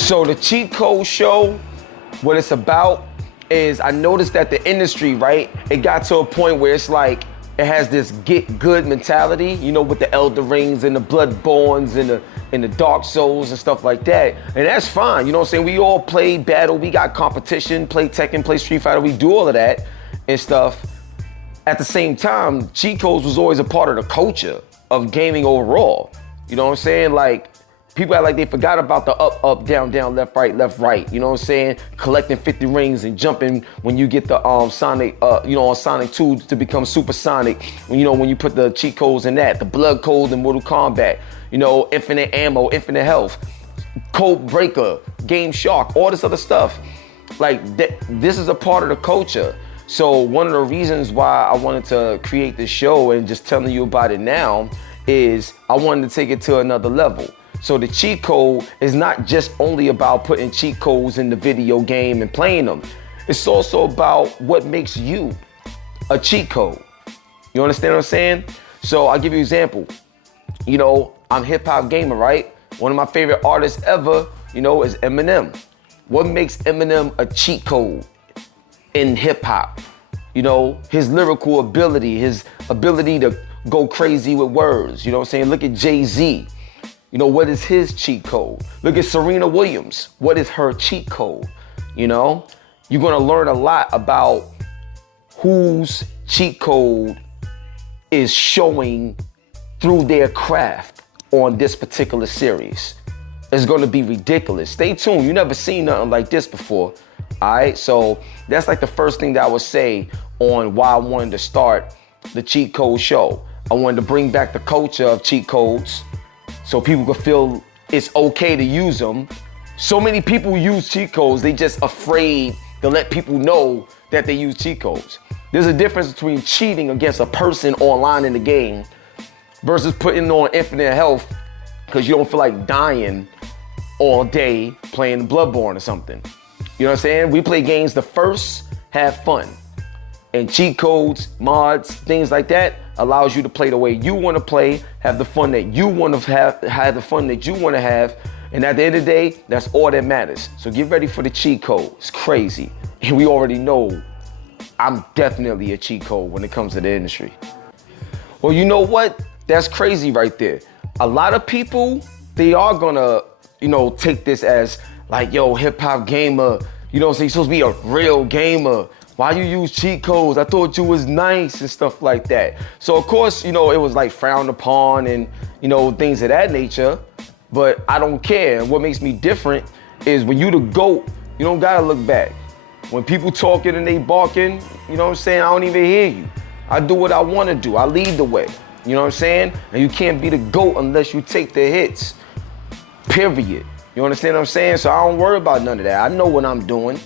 So the cheat code show, what it's about is I noticed that the industry, right, it got to a point where it's like, it has this get good mentality, you know, with the Elder Rings and the Bloodborns and the Dark Souls and stuff like that. And that's fine, you know what I'm saying? We all play battle, we got competition, play Tekken, play Street Fighter, we do all of that and stuff. At the same time, cheat codes was always a part of the culture of gaming overall. You know what I'm saying? Like, people act like they forgot about the up, up, down, down, left, right. You know what I'm saying? Collecting 50 rings and jumping when you get the Sonic, on Sonic 2 to become supersonic. When you put the cheat codes in that, the blood code in Mortal Kombat, you know, infinite ammo, infinite health, code breaker, game shark, all this other stuff. Like, this is a part of the culture. So one of the reasons why I wanted to create this show and just telling you about it now is I wanted to take it to another level. So the cheat code is not just only about putting cheat codes in the video game and playing them. It's also about what makes you a cheat code. You understand what I'm saying? So I'll give you an example. You know, I'm HipHopGamer, right? One of my favorite artists ever, you know, is Eminem. What makes Eminem a cheat code in hip hop? You know, his lyrical ability, his ability to go crazy with words. You know what I'm saying? Look at Jay-Z. You know, what is his cheat code? Look at Serena Williams. What is her cheat code? You know, you're gonna learn a lot about whose cheat code is showing through their craft on this particular series. It's gonna be ridiculous. Stay tuned. You never seen nothing like this before. All right, so that's like the first thing that I would say on why I wanted to start the cheat code show. I wanted to bring back the culture of cheat codes so people could feel it's okay to use them. So many people use cheat codes, they just afraid to let people know that they use cheat codes. There's a difference between cheating against a person online in the game versus putting on infinite health because you don't feel like dying all day playing Bloodborne or something. You know what I'm saying? We play games to first have fun. And cheat codes, mods, things like that allows you to play the way you want to play, have the fun that you want to have the fun that you want to have. And at the end of the day, that's all that matters. So get ready for the cheat code. It's crazy. And we already know I'm definitely a cheat code when it comes to the industry. Well, you know what? That's crazy right there. A lot of people, they are gonna, you know, take this as like, yo, HipHopGamer, you know what I'm saying? You're supposed to be a real gamer. Why you use cheat codes? I thought you was nice and stuff like that. So of course, you know, it was like frowned upon and, you know, things of that nature, but I don't care. And what makes me different is when you the GOAT, you don't gotta look back. When people talking and they barking, you know what I'm saying? I don't even hear you. I do what I wanna do. I lead the way. You know what I'm saying? And you can't be the GOAT unless you take the hits, period. You understand what I'm saying? So I don't worry about none of that. I know what I'm doing.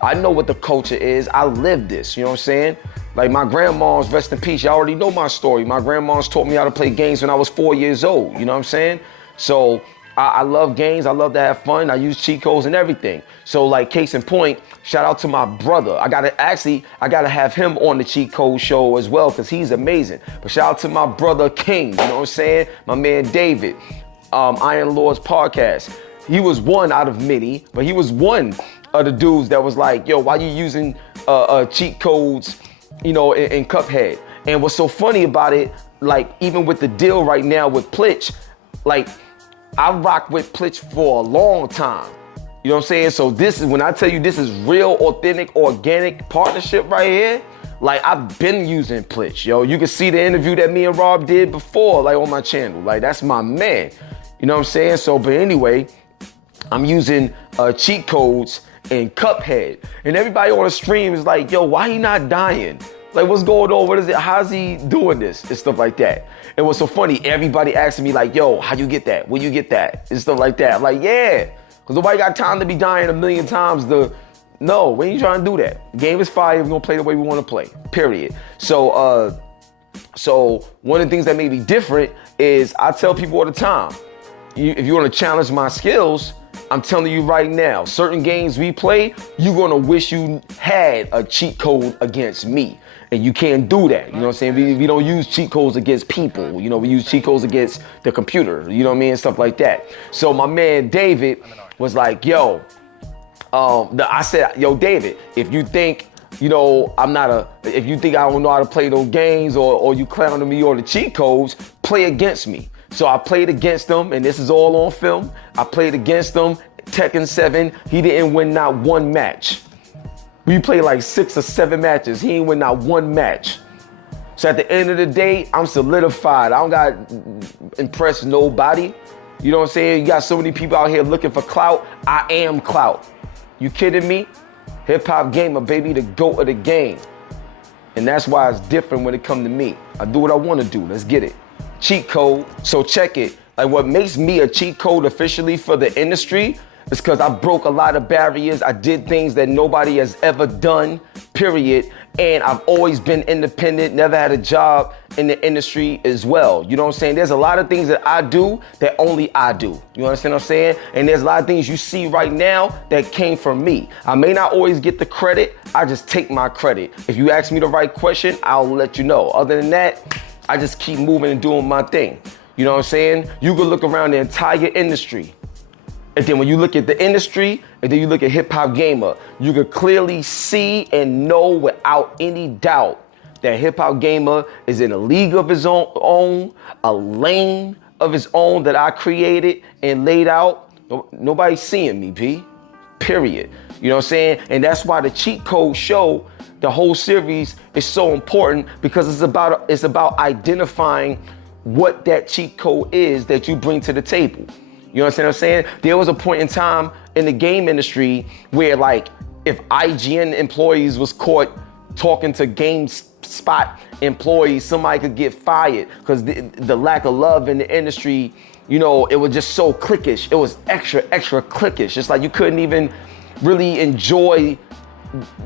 I know what the culture is. I live this, you know what I'm saying? Like my grandma's, rest in peace, y'all already know my story. My grandma's taught me how to play games when I was 4 years old, you know what I'm saying? So I love games, I love to have fun, I use cheat codes and everything. So like case in point, shout out to my brother. I gotta have him on the cheat code show as well, cause he's amazing. But shout out to my brother King, you know what I'm saying? My man David, Iron Lord's podcast. He was one out of many, but he was one of the dudes that was like, yo, why you using cheat codes, you know, in Cuphead? And what's so funny about it, like even with the deal right now with PLITCH, like I rock with PLITCH for a long time. You know what I'm saying? So this is, when I tell you this is real, authentic, organic partnership right here, like I've been using PLITCH, yo. You can see the interview that me and Rob did before, like on my channel. Like that's my man. You know what I'm saying? So, but anyway, I'm using cheat codes in Cuphead. And everybody on the stream is like, yo, why he not dying? Like, what's going on? What is it? How's he doing this? And stuff like that. And what's so funny, everybody asking me like, yo, how you get that? Where you get that? And stuff like that. I'm like, yeah, because nobody got time to be dying a million times. No, we ain't trying to do that. The game is fire. We're going to play the way we want to play, period. So one of the things that may be different is I tell people all the time, if you want to challenge my skills, I'm telling you right now, certain games we play, you're gonna wish you had a cheat code against me. And you can't do that, you know what I'm saying? We don't use cheat codes against people, you know, we use cheat codes against the computer, you know what I mean, and stuff like that. So my man David was like, yo, I said, yo, David, if you think, you know, if you think I don't know how to play those games or you clowning me or the cheat codes, play against me. So I played against them, and this is all on film. I played against them, Tekken 7, he didn't win not one match. We played like 6 or 7 matches. He ain't win not one match. So at the end of the day, I'm solidified. I don't got to impress nobody. You know what I'm saying? You got so many people out here looking for clout. I am clout. You kidding me? HipHopGamer, baby, the GOAT of the game. And that's why it's different when it comes to me. I do what I want to do. Let's get it. Cheat code. So check it. Like what makes me a cheat code officially for the industry is because I broke a lot of barriers. I did things that nobody has ever done, period. And I've always been independent, never had a job in the industry as well. You know what I'm saying? There's a lot of things that I do that only I do. You understand what I'm saying? And there's a lot of things you see right now that came from me. I may not always get the credit, I just take my credit. If you ask me the right question, I'll let you know. Other than that, I just keep moving and doing my thing. You know what I'm saying? You can look around the entire industry. And then when you look at the industry, and then you look at HipHopGamer, you can clearly see and know without any doubt that HipHopGamer is in a league of his own, a lane of his own that I created and laid out. Nobody's seeing me, B. Period. You know what I'm saying? And that's why the cheat code show, the whole series, is so important, because it's about identifying what that cheat code is that you bring to the table. You understand what I'm saying? There was a point in time in the game industry where, like, if IGN employees was caught talking to GameSpot employees, somebody could get fired because the lack of love in the industry, you know, it was just so cliquish. It was extra cliquish. It's like you couldn't even really enjoy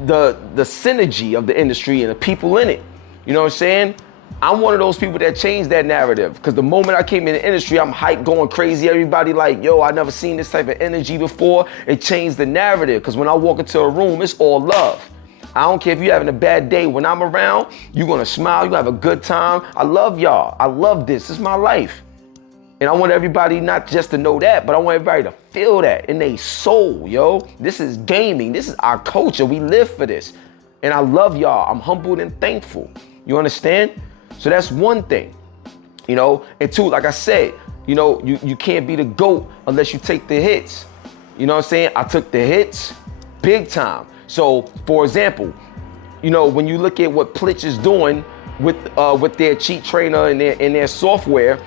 the synergy of the industry and the people in it. You know what I'm saying? I'm one of those people that changed that narrative, because the moment I came in the industry, I'm hyped, going crazy. Everybody like, yo, I never seen this type of energy before. It changed the narrative, because when I walk into a room, it's all love. I don't care if you're having a bad day. When I'm around, you're gonna smile, you have a good time. I love y'all. I love this. This is my life. And I want everybody not just to know that, but I want everybody to feel that in their soul, yo. This is gaming. This is our culture. We live for this. And I love y'all. I'm humbled and thankful. You understand? So that's one thing, you know. And two, like I said, you know, you can't be the GOAT unless you take the hits. You know what I'm saying? I took the hits big time. So, for example, you know, when you look at what PLITCH is doing with their cheat trainer and their software,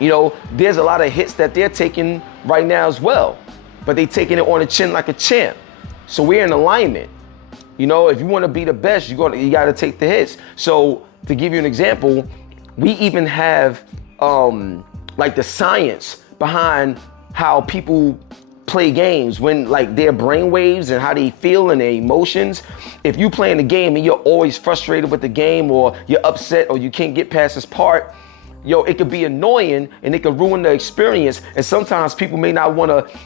you know, there's a lot of hits that they're taking right now as well, but they taking it on the chin like a champ. So we're in alignment. You know, if you want to be the best, you got to take the hits. So to give you an example, we even have like the science behind how people play games, when like their brain waves and how they feel and their emotions. If you playing the game and you're always frustrated with the game, or you're upset, or you can't get past this part, yo, it could be annoying and it could ruin the experience. And sometimes people may not want to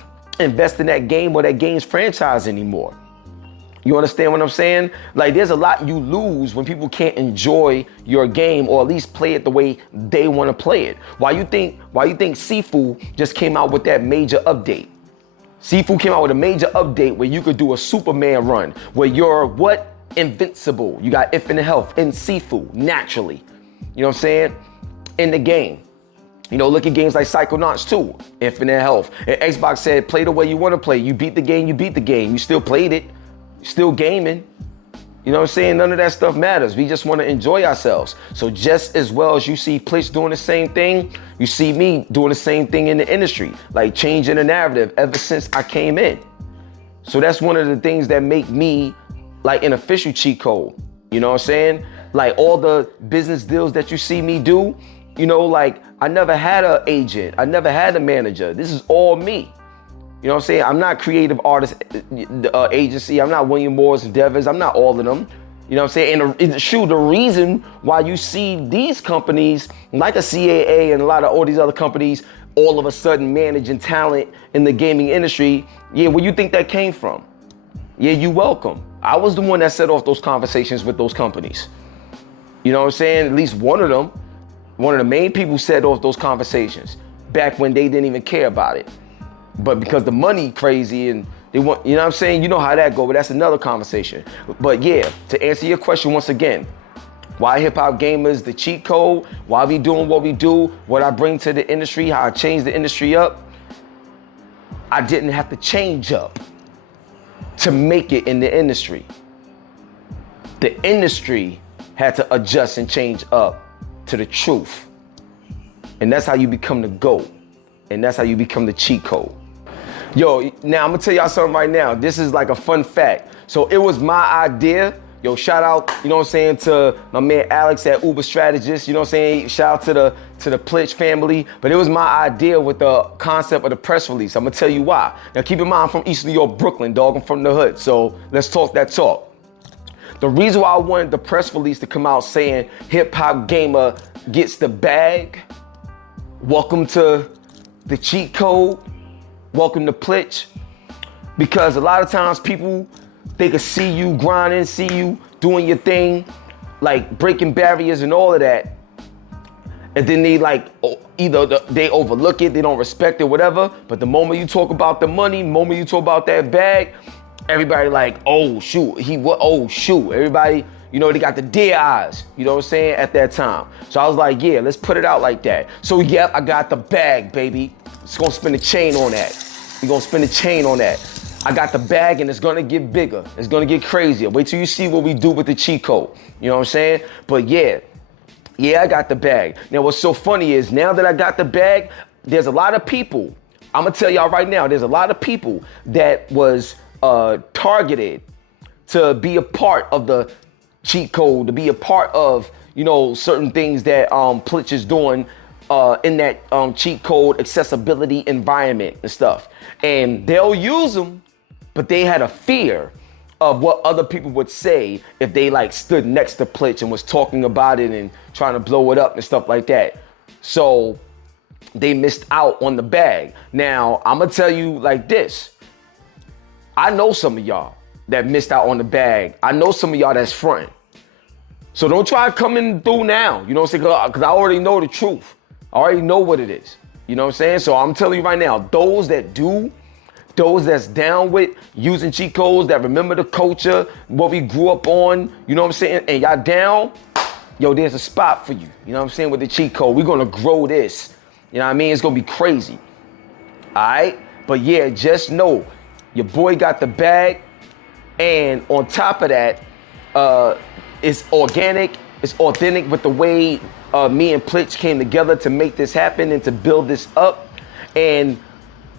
invest in that game or that game's franchise anymore. You understand what I'm saying? Like, there's a lot you lose when people can't enjoy your game, or at least play it the way they want to play it. Why you think Sifu just came out with that major update? Sifu came out with a major update where you could do a Superman run, where you're what? Invincible. You got infinite health in Sifu, naturally. You know what I'm saying? In the game. You know, look at games like Psychonauts 2, infinite health. And Xbox said, play the way you want to play. You beat the game, you beat the game. You still played it. Still gaming. You know what I'm saying? None of that stuff matters. We just want to enjoy ourselves. So just as well as you see PLITCH doing the same thing, you see me doing the same thing in the industry, like changing the narrative ever since I came in. So that's one of the things that make me like an official cheat code. You know what I'm saying? Like all the business deals that you see me do, you know, like I never had an agent. I never had a manager. This is all me. You know what I'm saying? I'm not creative artist agency. I'm not William Morris Endeavors. I'm not all of them. You know what I'm saying? And the reason why you see these companies like a CAA and a lot of all these other companies all of a sudden managing talent in the gaming industry. Yeah, where you think that came from? Yeah, you welcome. I was the one that set off those conversations with those companies. You know what I'm saying? At least one of the main people set off those conversations back when they didn't even care about it. But because the money crazy and they want, you know what I'm saying? You know how that go, but that's another conversation. But yeah, to answer your question once again, why HipHopGamer, the cheat code, why we doing what we do, what I bring to the industry, how I change the industry up, I didn't have to change up to make it in the industry. The industry had to adjust and change up to the truth. And that's how you become the GOAT. And that's how you become the cheat code. Yo, now I'm gonna tell y'all something right now. This is like a fun fact. So it was my idea. Yo, shout out, you know what I'm saying, to my man Alex at Uber Strategist, you know what I'm saying? Shout out to the PLITCH family. But it was my idea with the concept of the press release. I'm gonna tell you why. Now keep in mind, I'm from East New York, Brooklyn, dog. I'm from the hood. So let's talk that talk. The reason why I wanted the press release to come out saying HipHopGamer gets the bag, welcome to the cheat code, welcome to PLITCH, because a lot of times people, they can see you grinding, see you doing your thing, like breaking barriers and all of that. And then they like, either they overlook it, they don't respect it, whatever. But the moment you talk about the money, the moment you talk about that bag, everybody like, oh shoot, oh shoot. Everybody, you know, they got the deer eyes, you know what I'm saying, at that time. So I was like, yeah, let's put it out like that. So yep, I got the bag, baby. It's gonna spin a chain on that. We're gonna spin a chain on that. I got the bag and it's gonna get bigger. It's gonna get crazier. Wait till you see what we do with the cheat code. You know what I'm saying? But yeah, I got the bag. Now what's so funny is now that I got the bag, there's a lot of people, I'm gonna tell y'all right now, there's a lot of people that was targeted to be a part of the cheat code, to be a part of, you know, certain things that PLITCH is doing in that cheat code accessibility environment and stuff. And they'll use them, but they had a fear of what other people would say if they like stood next to PLITCH and was talking about it and trying to blow it up and stuff like that. So they missed out on the bag. Now, I'm gonna tell you like this. I know some of y'all that missed out on the bag. I know some of y'all that's fronting. So don't try coming through now, you know what I'm saying? Because I already know the truth. I already know what it is. You know what I'm saying? So I'm telling you right now, those that do, those that's down with using cheat codes, that remember the culture, what we grew up on, you know what I'm saying? And y'all down, yo, there's a spot for you. You know what I'm saying? With the cheat code, we're gonna grow this. You know what I mean? It's gonna be crazy. All right? But yeah, just know, your boy got the bag. And on top of that, it's organic, it's authentic with the way me and PLITCH came together to make this happen and to build this up. And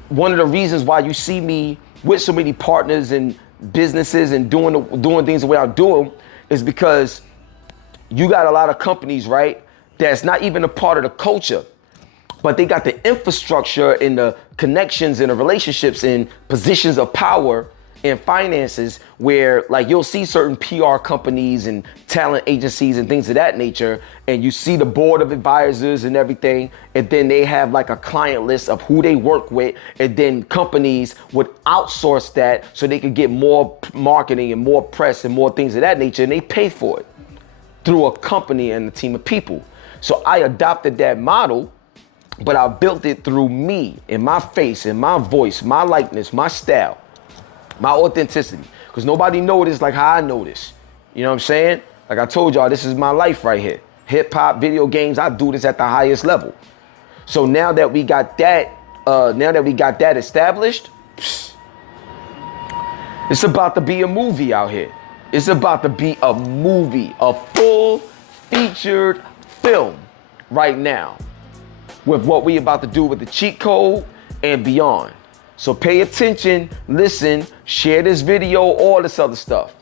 one of the reasons why you see me with so many partners and businesses and doing things the way I do them is because you got a lot of companies, right, that's not even a part of the culture, but they got the infrastructure and the connections and the relationships and positions of power and finances where like you'll see certain PR companies and talent agencies and things of that nature, and you see the board of advisors and everything, and then they have like a client list of who they work with, and then companies would outsource that so they could get more marketing and more press and more things of that nature, and they pay for it through a company and a team of people. So I adopted that model, but I built it through me and my face and my voice, my likeness, my style, my authenticity, because nobody know this like how I know this. You know what I'm saying? Like I told y'all, this is my life right here. Hip hop, video games, I do this at the highest level. So now that we got that, established, it's about to be a movie out here. It's about to be a movie, a full featured film right now with what we about to do with the cheat code and beyond. So pay attention, listen, share this video, all this other stuff,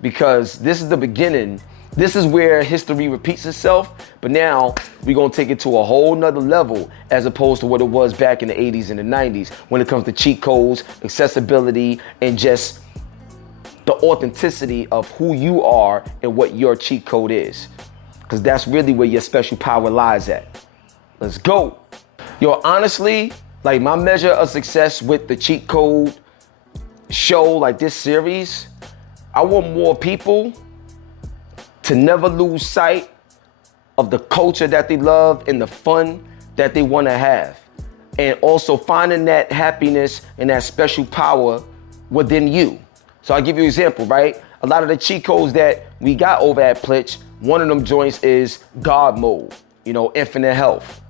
because this is the beginning. This is where history repeats itself, but now we're gonna take it to a whole nother level as opposed to what it was back in the 80s and the 90s when it comes to cheat codes, accessibility, and just the authenticity of who you are and what your cheat code is. Because that's really where your special power lies at. Let's go. Yo, honestly, like my measure of success with the cheat code show, like this series, I want more people to never lose sight of the culture that they love and the fun that they want to have. And also finding that happiness and that special power within you. So I'll give you an example, right? A lot of the cheat codes that we got over at PLITCH, one of them joints is God mode, infinite health.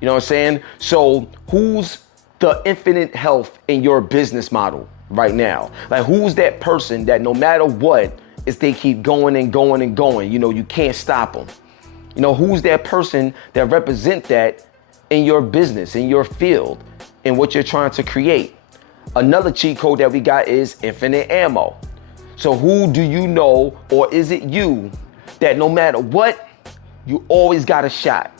You know what I'm saying? So who's the infinite health in your business model right now? Like who's that person that no matter what, is they keep going and going and going, you can't stop them. Who's that person that represent that in your business, in your field, in what you're trying to create? Another cheat code that we got is infinite ammo. So who do you know, or is it you, that no matter what, you always got a shot?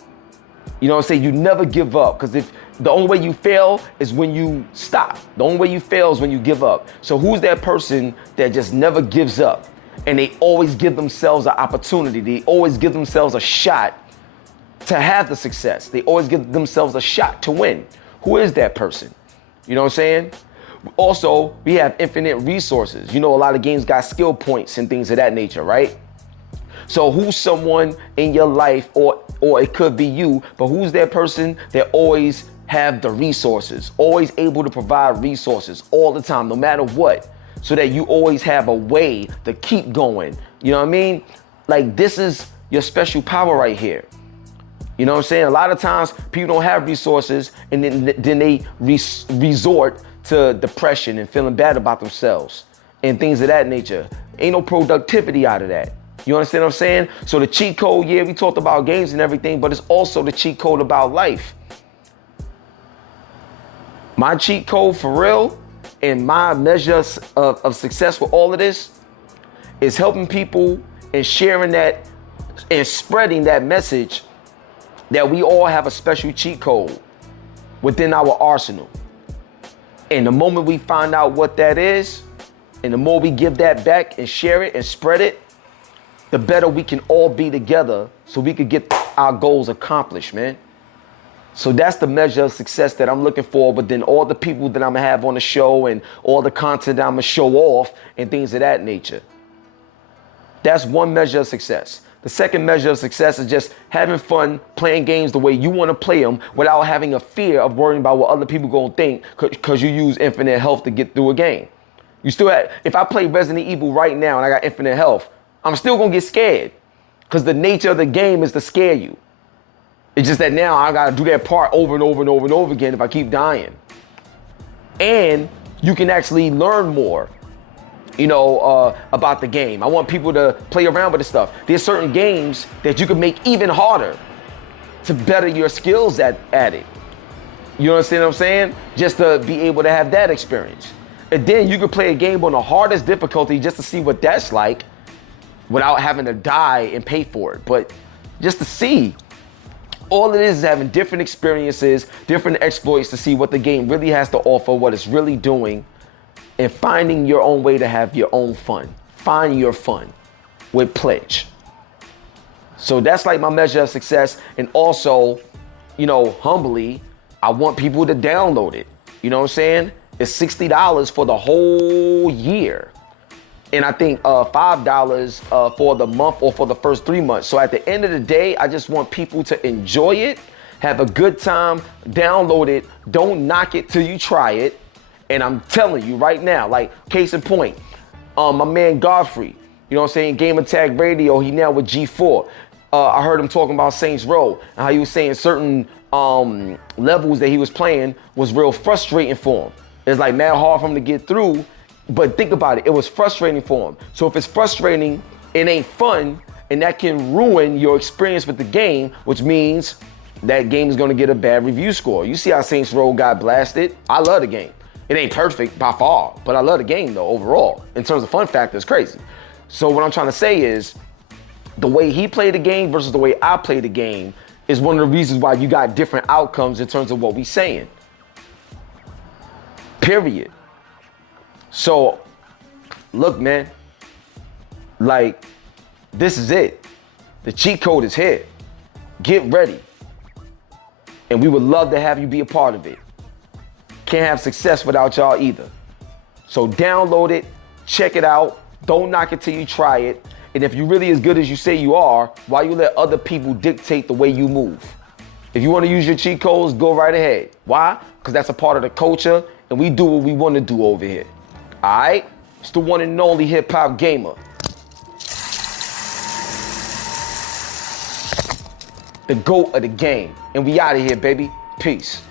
You know what I'm saying? You never give up, because if the only way you fail is when you stop. The only way you fail is when you give up. So who's that person that just never gives up, and they always give themselves an opportunity? They always give themselves a shot to have the success. They always give themselves a shot to win. Who is that person? You know what I'm saying? Also, we have infinite resources. A lot of games got skill points and things of that nature, right? So who's someone in your life, or it could be you, but who's that person that always have the resources, always able to provide resources all the time, no matter what, so that you always have a way to keep going? You know what I mean? Like this is your special power right here. You know what I'm saying? A lot of times people don't have resources, and then they resort to depression and feeling bad about themselves and things of that nature. Ain't no productivity out of that. You understand what I'm saying? So the cheat code, yeah, we talked about games and everything, but it's also the cheat code about life. My cheat code for real, and my measures of success with all of this, is helping people and sharing that and spreading that message that we all have a special cheat code within our arsenal. And the moment we find out what that is, and the more we give that back and share it and spread it, the better we can all be together, so we could get our goals accomplished, man. So that's the measure of success that I'm looking for. But then all the people that I'm gonna have on the show, and all the content that I'm gonna show off and things of that nature. That's one measure of success. The second measure of success is just having fun, playing games the way you want to play them, without having a fear of worrying about what other people gonna think, because you use infinite health to get through a game. You still have, if I play Resident Evil right now and I got infinite health, I'm still gonna get scared, because the nature of the game is to scare you. It's just that now I gotta do that part over and over and over and over again if I keep dying. And you can actually learn more, about the game. I want people to play around with this stuff. There's certain games that you can make even harder to better your skills at it. You understand what I'm saying? Just to be able to have that experience. And then you can play a game on the hardest difficulty just to see what that's like, without having to die and pay for it. But just to see. All it is having different experiences, different exploits, to see what the game really has to offer, what it's really doing, and finding your own way to have your own fun. Find your fun with PLITCH. So that's like my measure of success. And also, humbly, I want people to download it. You know what I'm saying? It's $60 for the whole year. And I think $5 for the month, or for the first 3 months. So at the end of the day, I just want people to enjoy it, have a good time, download it, don't knock it till you try it. And I'm telling you right now, like case in point, my man Godfrey, you know what I'm saying, Game Attack Radio, he now with G4. I heard him talking about Saints Row, and how he was saying certain levels that he was playing was real frustrating for him. It's like mad hard for him to get through. But think about it, it was frustrating for him. So if it's frustrating, it ain't fun, and that can ruin your experience with the game, which means that game is gonna get a bad review score. You see how Saints Row got blasted? I love the game. It ain't perfect by far, but I love the game though, overall. In terms of fun factor, it's crazy. So what I'm trying to say is, the way he played the game versus the way I play the game is one of the reasons why you got different outcomes in terms of what we saying. Period. So, look, man, like, this is it. The cheat code is here. Get ready. And we would love to have you be a part of it. Can't have success without y'all either. So download it, check it out. Don't knock it till you try it. And if you're really as good as you say you are, why you let other people dictate the way you move? If you want to use your cheat codes, go right ahead. Why? Because that's a part of the culture, and we do what we want to do over here. All right? It's the one and only Hip Hop Gamer. The GOAT of the game. And we out of here, baby. Peace.